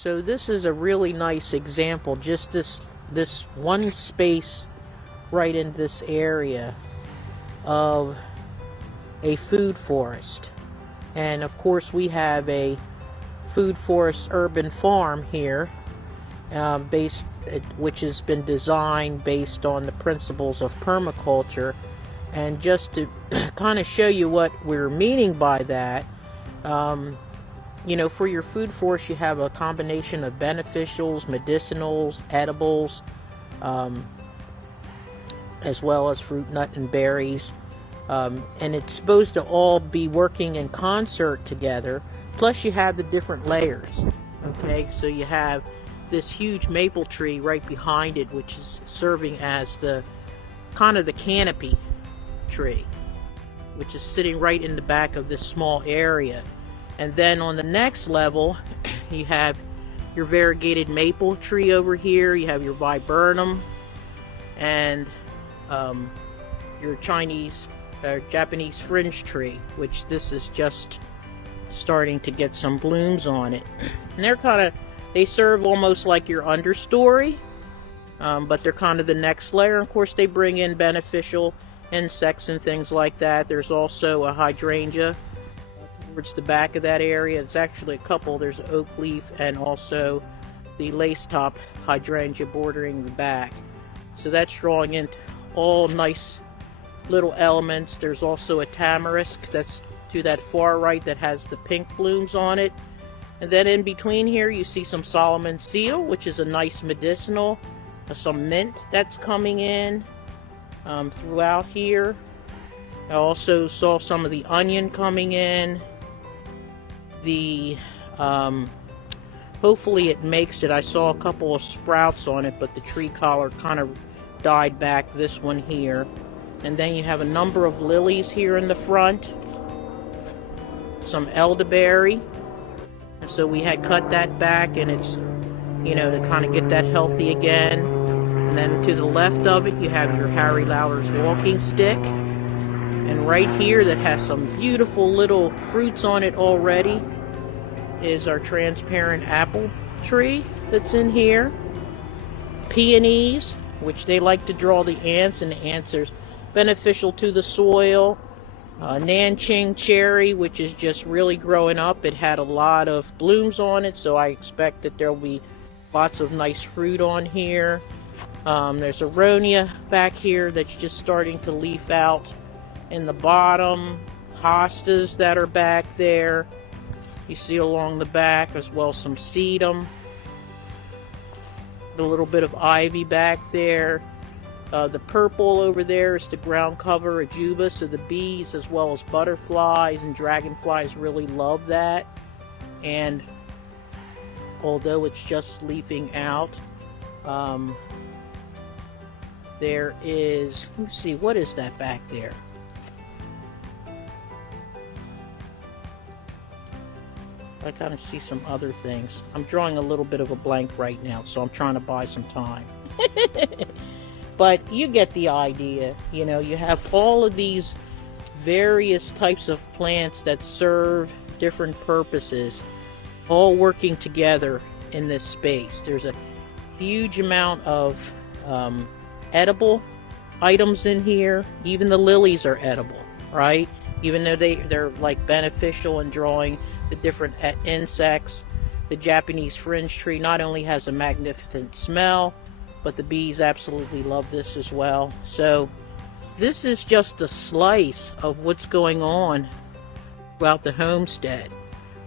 So this is a really nice example, just this one space right in this area of a food forest. And of course we have a food forest urban farm here, which has been designed based on the principles of permaculture. And just to kind of show you what we're meaning by that, you know, for your food forest, you have a combination of beneficials, medicinals, edibles, as well as fruit, nut, and berries. And it's supposed to all be working in concert together. Plus you have the different layers. Okay, so you have this huge maple tree right behind it, which is serving as the kind of the canopy tree, which is sitting right in the back of this small area. And then on the next level, you have your variegated maple tree over here. You have your viburnum and your Japanese fringe tree, which this is just starting to get some blooms on it. And they serve almost like your understory, but they're kind of the next layer. Of course, they bring in beneficial insects and things like that. There's also a hydrangea towards the back of that area. It's actually a couple. There's oak leaf and also the lace top hydrangea bordering the back. So that's drawing in all nice little elements. There's also a tamarisk that's to that far right that has the pink blooms on it. And then in between here you see some Solomon seal, which is a nice medicinal. Some mint that's coming in throughout here. I also saw some of the onion coming in. Hopefully it makes it. I saw a couple of sprouts on it, but the tree collar kind of died back, this one here. And then you have a number of lilies here in the front. Some elderberry. So we had cut that back, and it's, you know, to kind of get that healthy again. And then to the left of it, you have your Harry Lauder's walking stick. And right here, that has some beautiful little fruits on it already, is our transparent apple tree that's in here. Peonies, which they like to draw the ants, and the ants are beneficial to the soil. Nanching cherry, which is just really growing up. It had a lot of blooms on it, so I expect that there'll be lots of nice fruit on here. There's aronia back here that's just starting to leaf out in the bottom. Hostas that are back there, you see along the back, as well as some sedum. A little bit of ivy back there. The purple over there is the ground cover ajuba, so the bees as well as butterflies and dragonflies really love that. And although it's just leafing out, there is, let me see, what is that back there? I kind of see some other things. I'm drawing a little bit of a blank right now, so I'm trying to buy some time. But you get the idea. You know, you have all of these various types of plants that serve different purposes, all working together in this space. There's a huge amount of edible items in here. Even the lilies are edible, right? Even though they're like beneficial in drawing the different insects. The Japanese fringe tree not only has a magnificent smell, but the bees absolutely love this as well. So this is just a slice of what's going on throughout the homestead.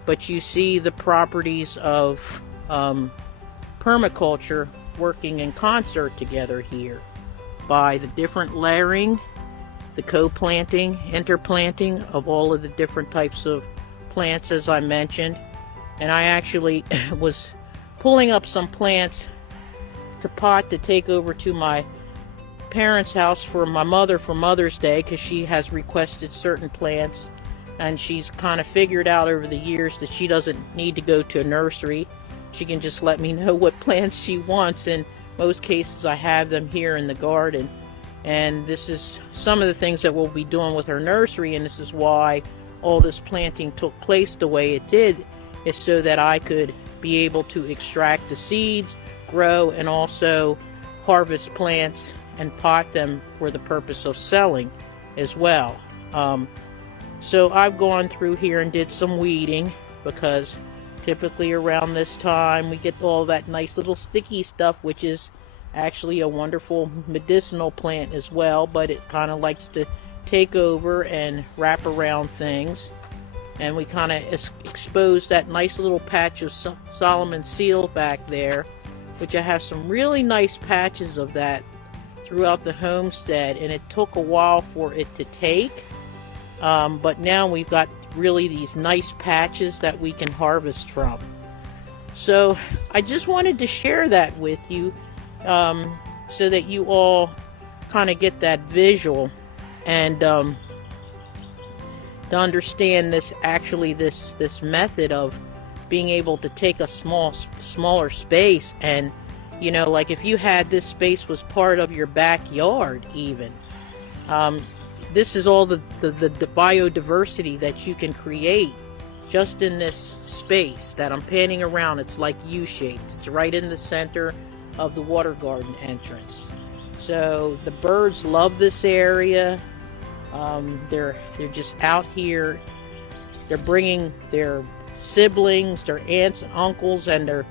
But you see the properties of permaculture working in concert together here by the different layering, the co-planting, interplanting of all of the different types of plants, as I mentioned. And I actually was pulling up some plants to pot to take over to my parents' house for my mother for Mother's Day, because she has requested certain plants, and she's kind of figured out over the years that she doesn't need to go to a nursery. She can just let me know what plants she wants. In most cases I have them here in the garden, and this is some of the things that we'll be doing with her nursery, and this is why all this planting took place the way it did, is so that I could be able to extract the seeds, grow, and also harvest plants and pot them for the purpose of selling as well. So I've gone through here and did some weeding, because typically around this time we get all that nice little sticky stuff, which is actually a wonderful medicinal plant as well, but it kind of likes to take over and wrap around things. And we kind of expose that nice little patch of Solomon seal back there, which I have some really nice patches of that throughout the homestead, and it took a while for it to take, but now we've got really these nice patches that we can harvest from. So I just wanted to share that with you, so that you all kind of get that visual, and to understand this method of being able to take a smaller space, and like if you had this space was part of your backyard even, this is all the biodiversity that you can create just in this space that I'm panning around. It's like U-shaped. It's right in the center of the water garden entrance. So the birds love this area. They're just out here. They're bringing their siblings, their aunts and uncles, and their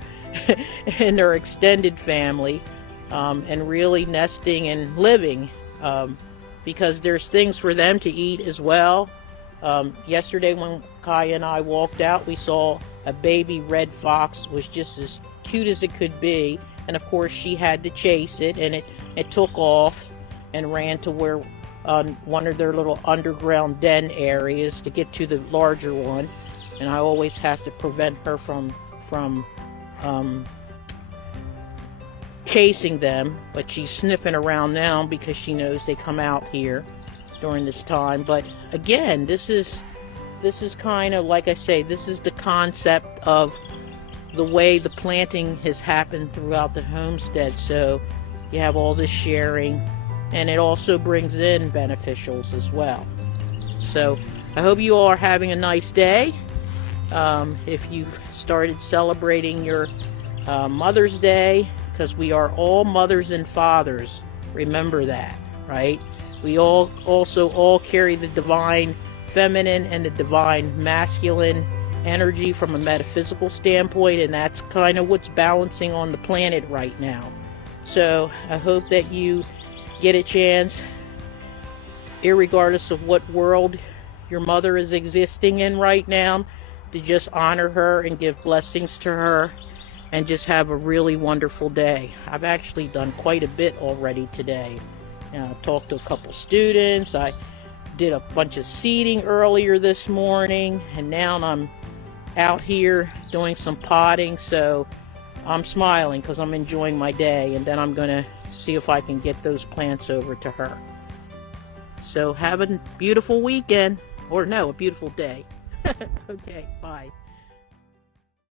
and their extended family, and really nesting and living, because there's things for them to eat as well. Yesterday when Kaya and I walked out, we saw a baby red fox. It was just as cute as it could be, and of course she had to chase it, and it took off and ran to where one of their little underground den areas to get to the larger one, and I always have to prevent her from chasing them, but she's sniffing around now because she knows they come out here during this time. But again, this is kind of, like I say, this is the concept of the way the planting has happened throughout the homestead. So you have all this sharing, and it also brings in beneficials as well. So I hope you all are having a nice day. If you've started celebrating your Mother's Day, because we are all mothers and fathers, remember that, right? We all carry the divine feminine and the divine masculine energy from a metaphysical standpoint, and that's kind of what's balancing on the planet right now. So I hope that you get a chance, irregardless of what world your mother is existing in right now, to just honor her and give blessings to her, and just have a really wonderful day. I've actually done quite a bit already today. I talked to a couple students. I did a bunch of seeding earlier this morning, and now I'm out here doing some potting. So I'm smiling because I'm enjoying my day, and then I'm gonna see if I can get those plants over to her. So have a beautiful weekend, or no, a beautiful day. Okay, bye.